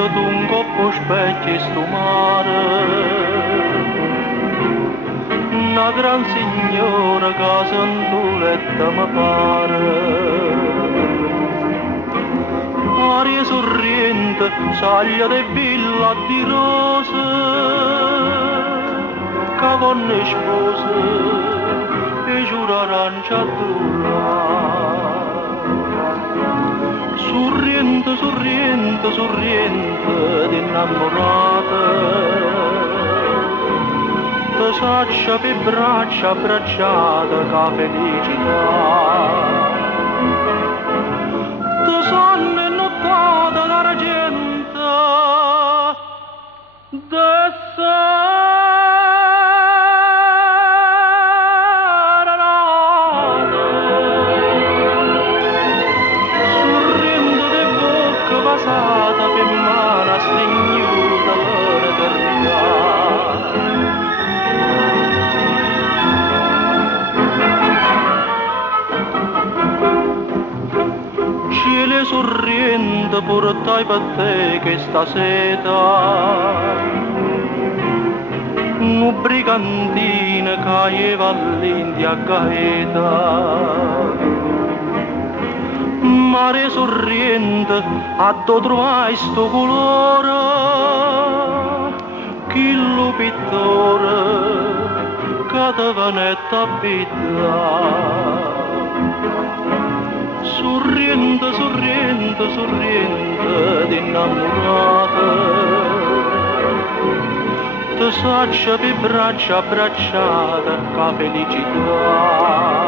sorriendo tu un coppo specchio sto mare. Una gran signora che santoletta mi pare. Aria sorriente, saglia de villa di rose, cavonne spose e giura arancia sorriente, sorriente, sorriente d'innamorata, te saccia per braccia abbracciata che felicità. Te sonno nottata d'argento de serenate, sorrindo de bocca basata per mano stringnuta l'eternità. Cielo sorriente portai per te questa seta, un brigantine caeva all'India gaeta. Mare sorriente, a do trovai sto colore, chi lo pittore che te venetta abita. Sorriente, sorriente, sorriente d'innamorata, te saccia per braccia abbracciata che felicità.